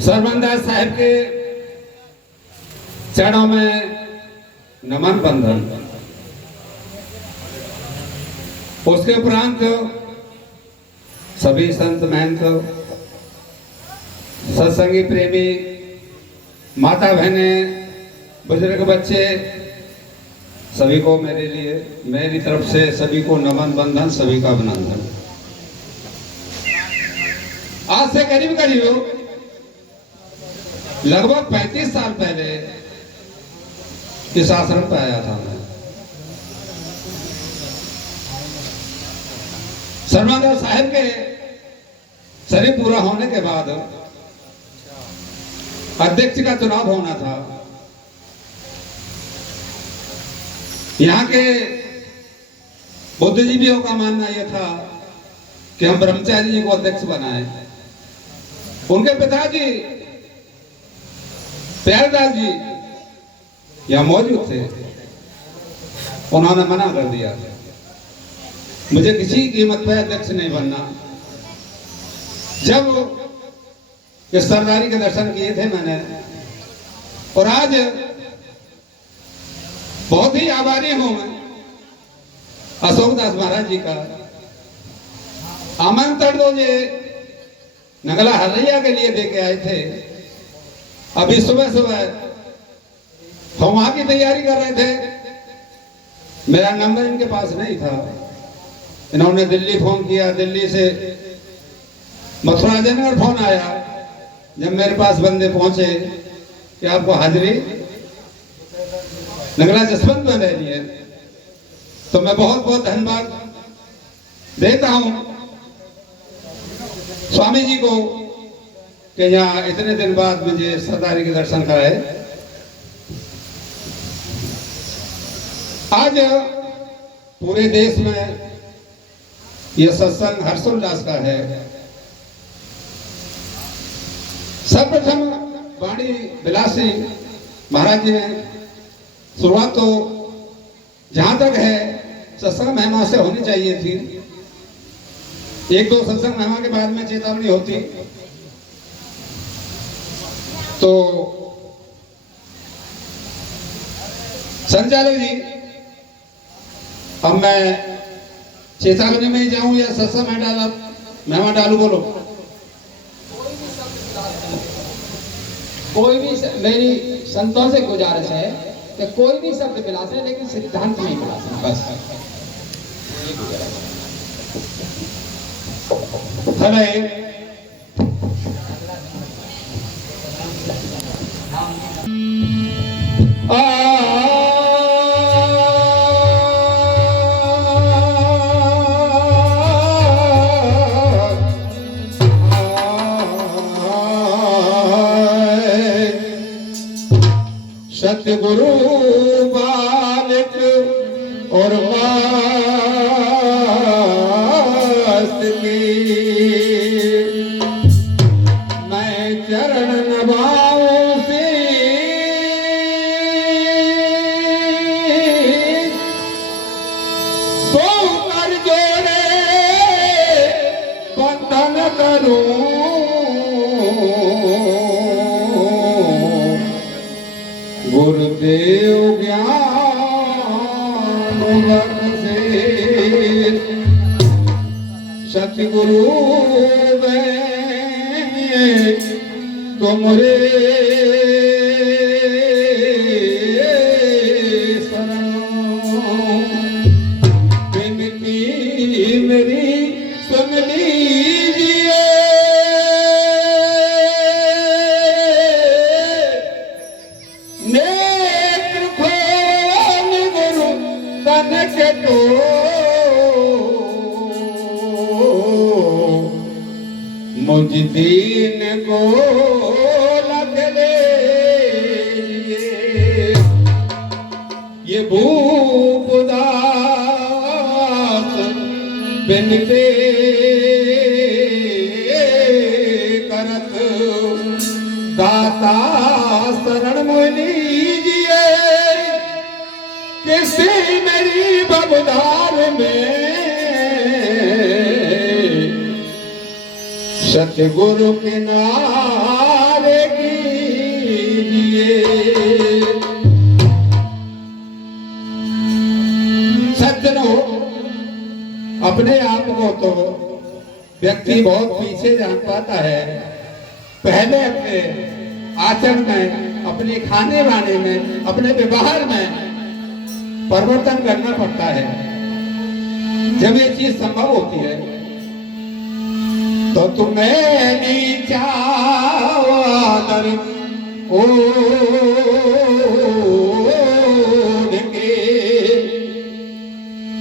सरमंदास साहब के चरणों में नमन बंधन। उसके उपरांत सभी संत महंत, सत्संगी प्रेमी, माता बहनें, बुजुर्ग बच्चे, सभी को मेरे लिए, मेरी तरफ से सभी को नमन बंधन, सभी का अभिनंदन। आज से करीब लगभग 35 साल पहले इस आश्रम पे आया था मैं। सरमंदास साहब के शरीर पूरा होने के बाद अध्यक्ष का चुनाव होना था। यहाँ के बुद्धिजीवियों का मानना यह था कि हम ब्रह्मचारी जी को अध्यक्ष बनाए। उनके पिताजी प्यारेदास जी यहाँ मौजूद थे, उन्होंने मना कर दिया, मुझे किसी कीमत पर अध्यक्ष नहीं बनना। जब इस सरदारी के दर्शन किए थे मैंने, और आज बहुत ही आभारी हूं मैं अशोक दास महाराज जी का। आमंत्रण तो ये नगला हरैया के लिए दे के आए थे। अभी सुबह हम वहां की तैयारी कर रहे थे, मेरा नंबर इनके पास नहीं था। इन्होंने दिल्ली फोन किया, दिल्ली से मथुरा जनगढ़ फोन आया। जब मेरे पास बंदे पहुंचे कि आपको हाजिरी नगला जसवंत में रहनी है, तो मैं बहुत बहुत धन्यवाद देता हूं स्वामी जी को कि यहाँ इतने दिन बाद मुझे सरदारी के दर्शन कराए। आज पूरे देश में यह सत्संग हर्षोल्लास का है। सर्वप्रथम वाणी विलासी महाराज जी ने शुरुआत तो जहां तक है सत्संग महिमा से होनी चाहिए थी। एक दो सत्संग महिमा के बाद में चेतावनी होती तो संचालक जी, अब मैं चेतावनी में ही जाऊं या सत्संग महिमा डालू? बोलो। कोई भी मेरी संतों से गुजारिश है कि कोई भी शब्द मिलाते, लेकिन सिद्धांत नहीं मिलाते, बस। हमें सतगुरु बालक और वास्ती, मैं चरण नभाऊं से तो कर जोड़े बंधन करूं। गुरुदेव ज्ञान बख्शे, सतगुरु तुमरे शरण। विनती मेरी सुन लीजिए, नेत्र खोल गुरु तन के तो मुझ दीन को लग ले। ये भूप उदास बिनते करत दाता शरण मोह लीजिए। किसी भाई मेरी बबुधार में सतगुरु किनारे कीजिए। सज्जनों, अपने आप को तो व्यक्ति बहुत पीछे जान पाता है। पहले अपने आचरण में, अपने खाने वाने में, अपने व्यवहार में परिवर्तन करना पड़ता है। जब ये चीज संभव होती है तो तुम्हें नीचा आदर ओढ़ के,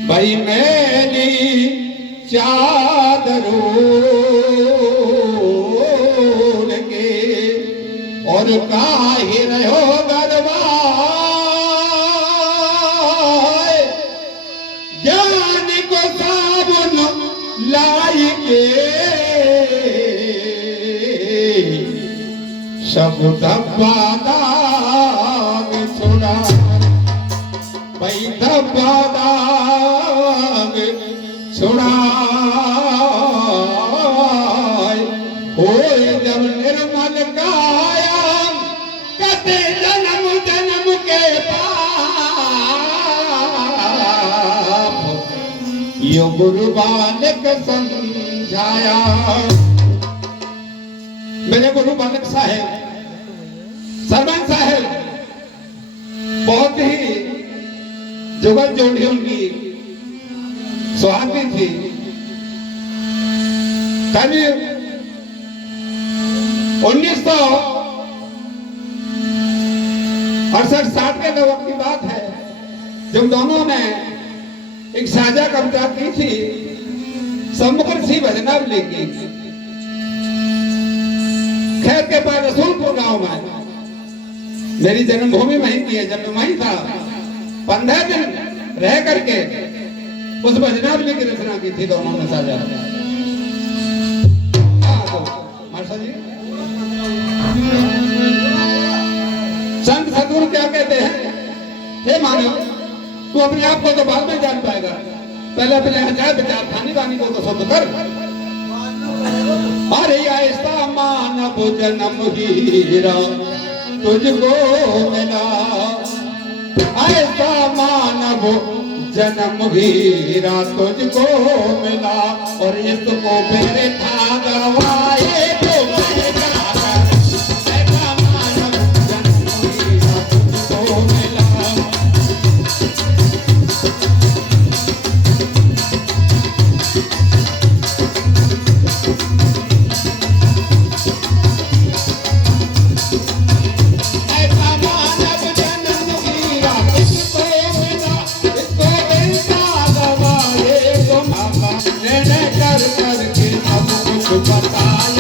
भाई मैंने चादर ओढ़ के और काहे रहो गरबा ज्ञान को साबुन लाई के सब धब्बा दाग छोड़ा, भाई धब्बा दाग छोड़ा होए जब निर्मल काया कते जन्म जन्म के पाप यो गुरु बालक समझाया। मेरे गुरु बालक साहेब, सरपंच साहेब बहुत ही जुगत जोड़ी उनकी सुहागनी थी। करीब 1968-60 के दौर की बात है, जब दोनों ने एक साझा कविता की थी सम्मुखर सी भजनावली की। खैर के पास रसूलपुर गांव में, मेरी जन्मभूमि वहीं की है, जब मैं वहीं था 15 दिन रह करके उस भजनावली की रचना की थी दोनों ने साझा। मास्टर जी, संत सदगुरु क्या कहते हैं? हे मानव, तू अपने आप को तो बाद में जान पाएगा, पहले अपने हजार विचार खानी वानी को तो शुद्ध कर। अरे ऐसा मानव जन्म हीरा तुझको मिला, ऐसा मानव जन्म हीरा तुझको मिला और इसको मेरे था गवाए तो मैं गाता। ऐसा मानव जन्म हीरा तुझको मिला। करके अब कुछ बताया।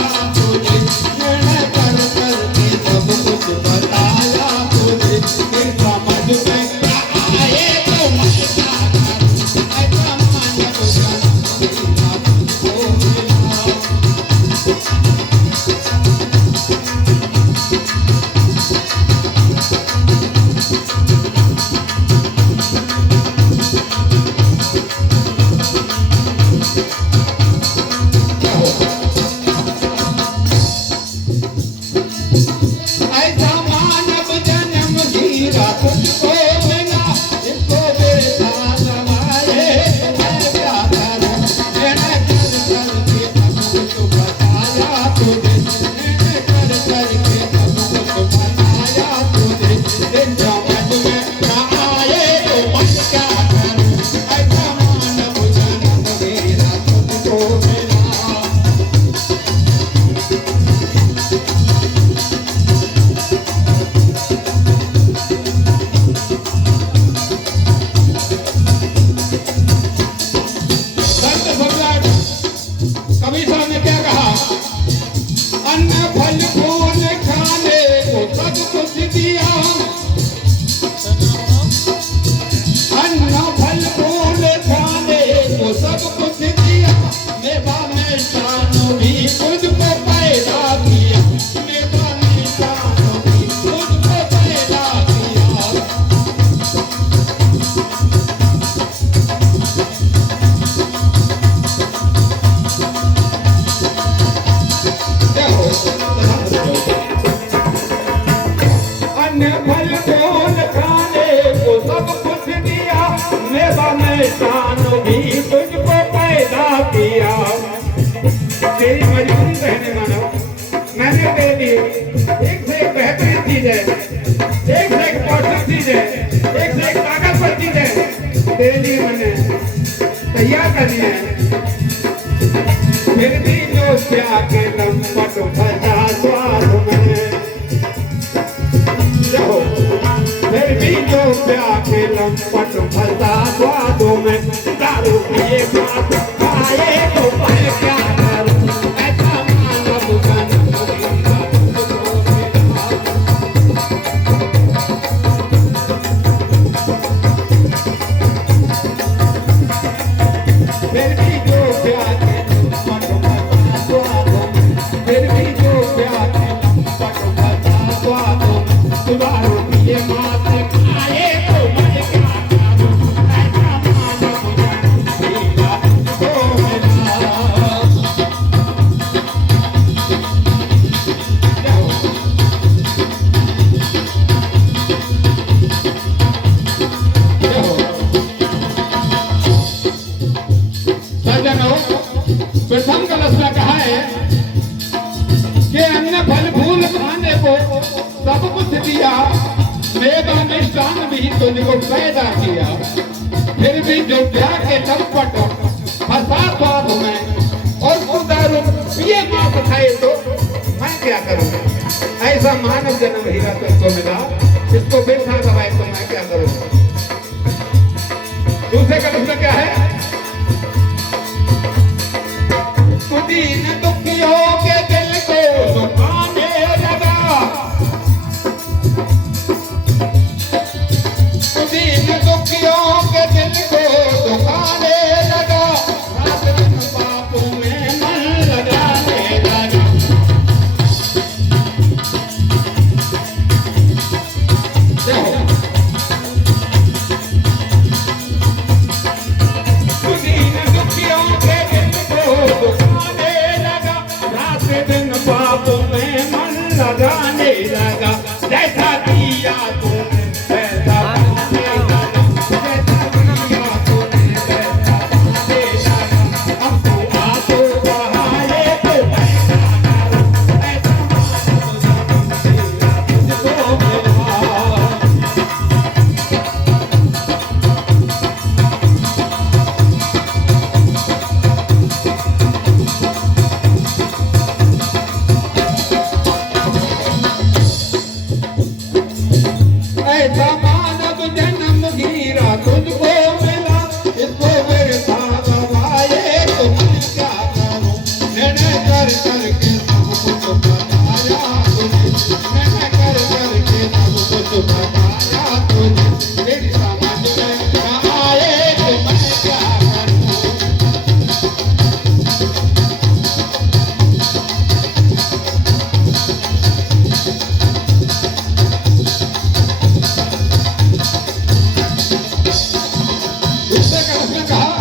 एहसान भी तुझको पैदा किया। तेरी मजबूरी कहने मानो मैंने तेरे लिए एक से एक बेहतरीन चीज है, एक से एक पौष्टिक चीज है, एक से एक ताकतवर चीज है तेरे लिए मैंने तैयार करनी है। फिर भी जो प्यार के लंपट भजा स्वाद में, फिर भी जो प्यार के लंपट भजा स्वादों में, दारू पिए बात आए तो मैं क्या करूं, ऐसा मानव जन्म लीला तुझको मिला। फिर भी जो प्यार के लंपट भजा स्वादों में, फिर भी जो प्यार के लंपट भजा स्वादों में, दारू पिए बात आए तो मैं क्या करूं, ऐसा मानव जन्म लीला तुझको मिला। सज्जनों, प्रथम कलश में कहा है कि अन्य फल फूल खाने को सब कुछ दिया, मेवा मिष्टान भी तुझको पैदा किया, फिर भी जो प्यार के चौपट फंसा स्वाद में, और तू दारू पिए मांस खाए तो मैं क्या करूँगा, ऐसा मानव जन्म हीरा तुझको मिला, इसको बिरथा गवाए तो मैं क्या करूँगा। दूसरे कलश में क्या है, दीन दुखियों के दिल को दुखाने लगा, दीन दुखियों के दिल को दुखाने लगा, रात दिन पापों में मन लगाने लगा। दीन दुखियों के दिल को दुखाने लगा, रात दिन पापों में मन लगाने लगा, जैसा किया तूने वैसा पाने लगा, जैसा किया तूने वैसा पाने लगा, अब तू आंसू बहाए तो मैं क्या करूं, ऐसा मानव जन्म लीला तुझको मिला। ऐसा मानव जन्म हीरा तुझको मिला, इसको बिरथा गवाए तो मैं क्या करूं, मैंने कर करके सब कुछ बताया तुझे, मैंने कर करके सब कुछ बताया तुझे, मेरी समझ में न आए तो मैं क्या करूं। दूसरे कलश में कहा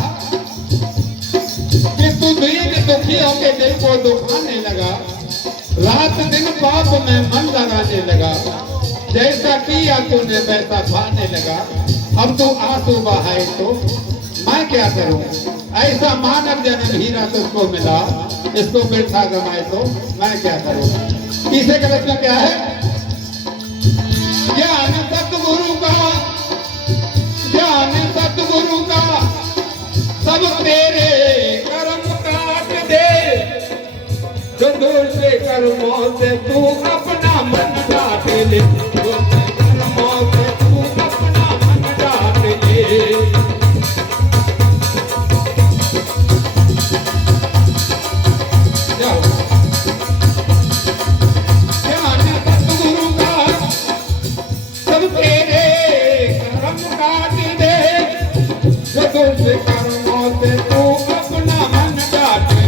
कि तू दीन दुखियों के दिल को दुखाने लगा, रात दिन पाप में मन लगाने लगा, जैसा किया तूने वैसा पाने लगा, अब तू आंसू बहाए तो मैं क्या करूं, ऐसा मानव जन्म हीरा तुझको मिला, इसको बिरथा गवाए तो मैं क्या करूं। तीसरे कलश में क्या है, ज्ञान सतगुरु का, ज्ञान सतगुरु का सब तेरे कर्म काट दे, जो दूर से कर्मों से तू अपना मन काट ले, दूर से कर्मों से तू अपना मन काट ले। जाओ। ज्ञान सतगुरु का सब तेरे कर्म काट दे, जो दूर से कर्मों से तू अपना मन काट ले,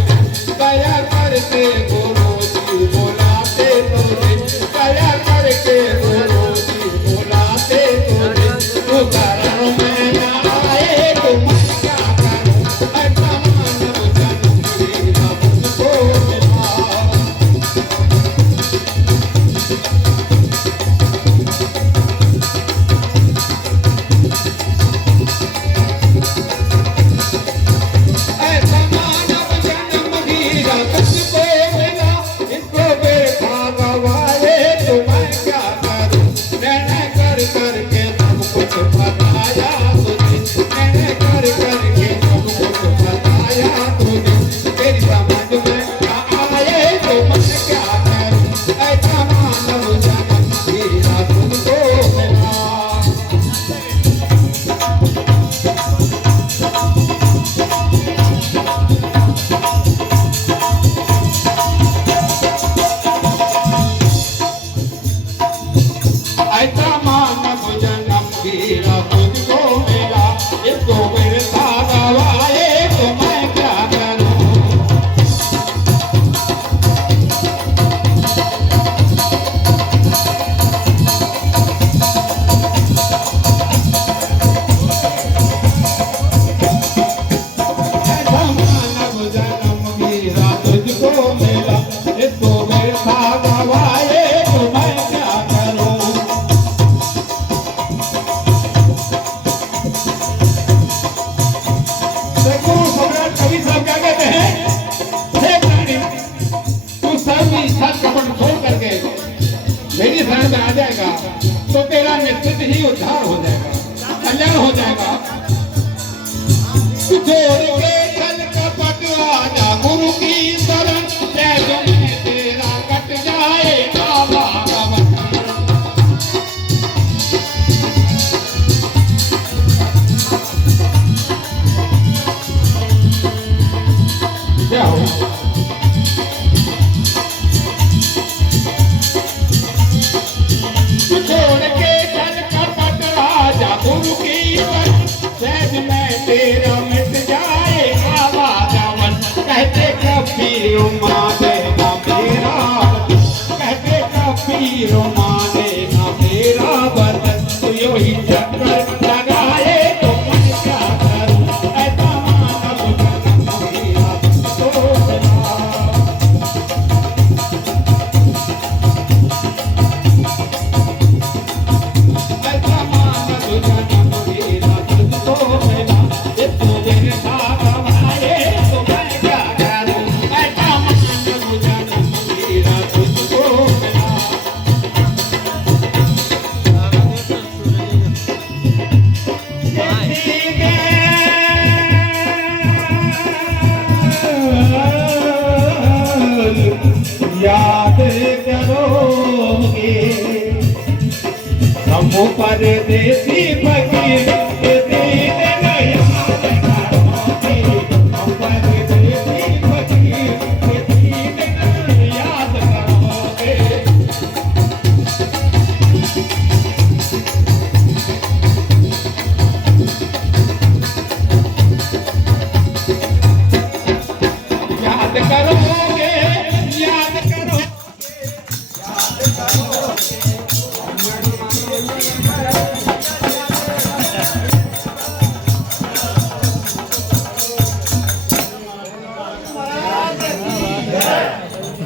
दया करके गुरु जी बुलाते तुझे, दया करके शरण में आ जाएगा तो तेरा निश्चित ही उद्धार हो जाएगा, कल्याण हो जाएगा। छोड़ के छल कपट आजा गुरु की शरण, जैसे में तेरा कट जाए आवागमन। क्या हो छोड़ के छल कपट आजा गुरु की शरण, जैसे में तेरा मिट जाए आवागमन। कहते कबीर माने ना मेरा, कहते कबीर माने ना मेरा बदन, तो यो ही चक्कर लगाए तो मैं क्या करूं, ऐसा मानव जन्म मेरा सोचना। ऐसा मानव जन्म मेरा सोचना, ये तो मेरे साथ आए तो मैं क्या करूं, ऐसा मानव जन्म मेरा सोचना। याद करोगे हम परदेसी फकीर